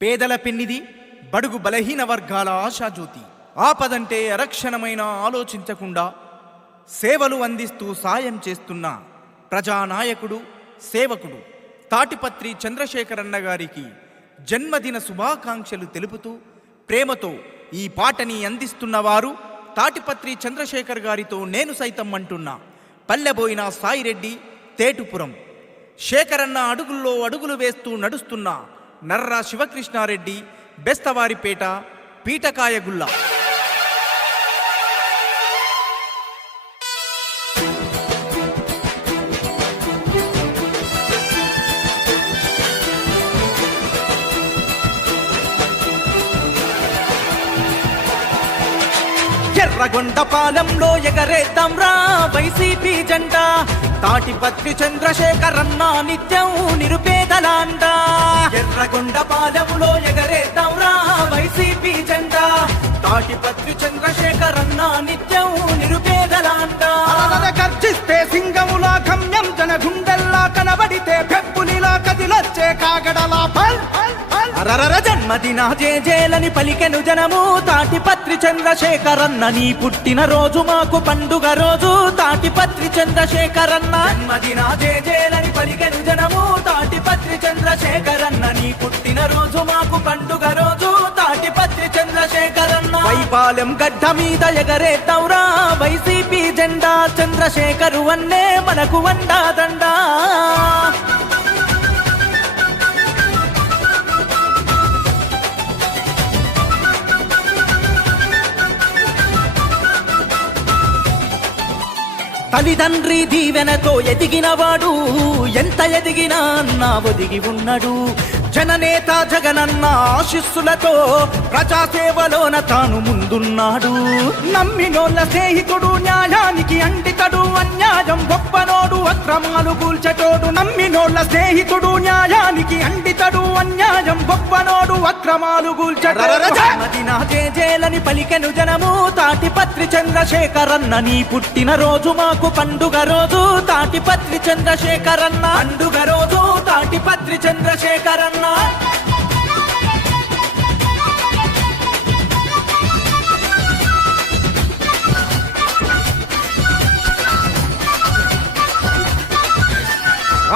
పేదల పెన్నిది, బడుగు బలహీన వర్గాల ఆశాజ్యోతి. ఆపదంటే అరక్షణమైన ఆలోచించకుండా సేవలు అందిస్తూ సాయం చేస్తున్న ప్రజానాయకుడు, సేవకుడు తాటిపత్రి చంద్రశేఖరన్న గారికి జన్మదిన శుభాకాంక్షలు తెలుపుతూ ప్రేమతో ఈ పాటని అందిస్తున్నవారు తాటిపత్రి చంద్రశేఖర్ గారితో నేను సైతం అంటున్నా పల్లెబోయిన సాయిరెడ్డి, తేటుపురం. శేఖరన్న అడుగుల్లో అడుగులు వేస్తూ నడుస్తున్న నర్రా శివకృష్ణారెడ్డి, బెస్తవారిపేట, పీటకాయగుల్ల. ఎర్రగొండపాలెంలో ఎగరేద్దాంరా వైసీపీ జెండా. తాటిపత్రి చంద్రశేఖరన్న నిత్యం నిరుపేదలాండా. ఎర్రగొండపాలెంలో ఎగరేద్దాంరా వైసీపీ జెండా. తాటిపత్రి చంద్రశేఖరన్న నిత్యం నిరుపేదలాండా. గర్జిస్తే సింగములా గమ్యం, జన గుండెల్లా కనబడితే పెప్పులిలా కదిలొచ్చే కాగడలా పల్ జన్మదిన జేజేలని పలికెను జనము. తాటిపత్రి చంద్రశేఖరన్న నీ పుట్టిన రోజు మాకు పండుగ రోజు. తాటిపత్రి చంద్రశేఖరన్న జన్మదిన జేజేలని పలికెను జనము. తాటిపత్రి చంద్రశేఖరన్న నీ పుట్టిన రోజు మాకు పండుగ రోజు. తాటిపత్రి చంద్రశేఖరన్న వైపాలెం గడ్డ మీద ఎగరేద్దాంరా వైసీపీ జెండా. చంద్రశేఖరు వన్నే మనకు వండాదండా. తల్లిదండ్రి దీవెనతో ఎదిగినవాడు, ఎంత ఎదిగినా అన్నా ఒదిగి ఉన్నాడు. జననేత జగనన్న ఆశీస్సులతో ప్రజాసేవలోన తాను ముందున్నాడు. నమ్మినోళ్ళ స్నేహితుడు, న్యాయానికి అండితడు, అన్యాయం గొప్పనోడు, అక్రమాలు కూల్చటోడు. నమ్మినోళ్ళ స్నేహితుడు, న్యాయానికి అండితడు, అన్యాయం గొప్పనోడు, అక్రమాలు కూల్చటోడు. జన్మదిన జేజేలని పలికెను జనము. తాటిపత్రి చంద్రశేఖరన్న నీ పుట్టిన రోజు మాకు పండుగ రోజు. తాటిపత్రి చంద్రశేఖరన్న పండుగ రోజు. తాటిపత్రి చంద్రశేఖరన్న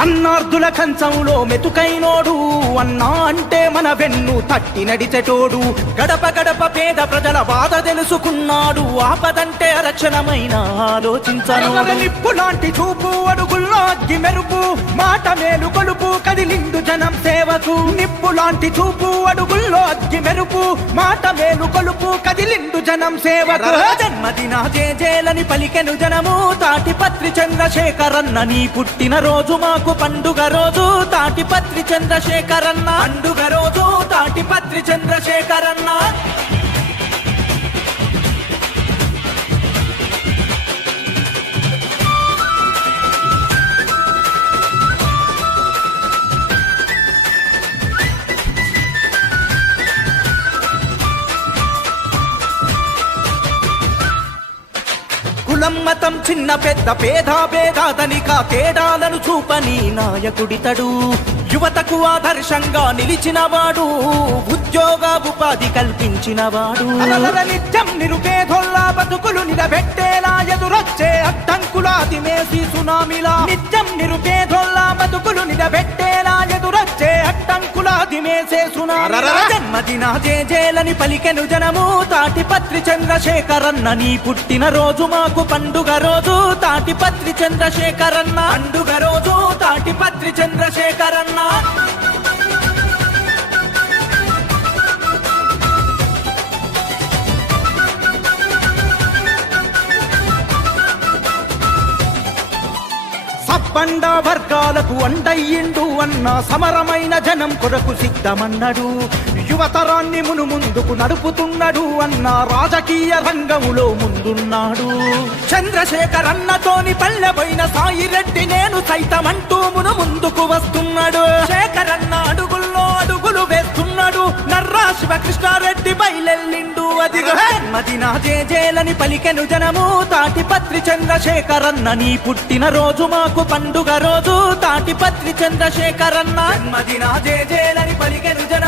అన్నార్థుల కంచంలో మెతుకైనోడు, అన్నా అంటే మన వెన్ను తట్టి నడిచెటోడు. గడప గడప పేద ప్రజల బాధ తెలుసుకున్నాడు. ఆపదంటే అరక్షణమైన ఆలోచించను. నిప్పు లాంటి చూపు, అడుగుల్లో అగ్గి మెరుపు, మాట మేలు కొలుపు, కదిలిండు జనం సేవకు. నిప్పు లాంటి చూపు, అడుగుల్లో అగ్గి మెరుపు, మాట మేలు కొలుపు, కదిలిండు జనం సేవకు. జన్మదిన జేజేలని పలికెను జనము. తాటిపత్రి చంద్రశేఖరన్న నీ పుట్టిన రోజు మాకు పండుగ రోజు. తాటిపత్రి చంద్రశేఖరన్న పండుగ రోజు. తాటిపత్రి చంద్రశేఖరన్న కులం మతం చిన్న పెద్ద భేదాతనిక తేడాలను చూపని నాయకుడితడు. యువతకు ఆదర్శంగా నిలిచినవాడు, ఉద్యోగ ఉపాధి కల్పించినవాడు. నిత్యం నిరుపేదోళ్ళ బతుకులు నిలబెట్టేలా ఎదురొచ్చే అడ్డంకులా తినేసి సునామిలా. నిత్యం నిరుపేదోళ్ళ బతుకులు నిలబెట్టేలా ఎదురొచ్చే అడ్డంకులా తినేసే సునామిలా. జన్మదిన జేజేలని పలికెను జనము. తాటిపత్రి చంద్రశేఖరన్న నీ పుట్టిన రోజు మాకు పండుగ రోజు. తాటిపత్రి చంద్రశేఖరన్న పండుగ రోజు. తాటిపత్రి చంద్రశేఖరన్న సబ్బండ వర్గాలకు అండయ్యిండు అన్న, సమరమైన జనం కొరకు సిద్ధమన్నాడు. యువతరాన్ని ముందుకు నడుపుతున్నాడు అన్న, రాజకీయ రంగములో ముందున్నాడు. చంద్రశేఖరన్నతోని పల్లెపోయిన సాయిరెడ్డి నేను సైతమంటూ ముందుకు వస్తున్నాడు. శేఖరన్న అడుగుల్లో అడుగులు వేస్తున్నాడు. నర్రా శివకృష్ణారెడ్డి బయలెల్లిండు అదిగో. జన్మదిన జేజేలని పలికెను జనము. తాటిపత్రి చంద్రశేఖరన్న నీ పుట్టిన రోజు మాకు పండుగ రోజు. తాటిపత్రి చంద్రశేఖరన్న జన్మదిన జేజేలని పలికెను జనము.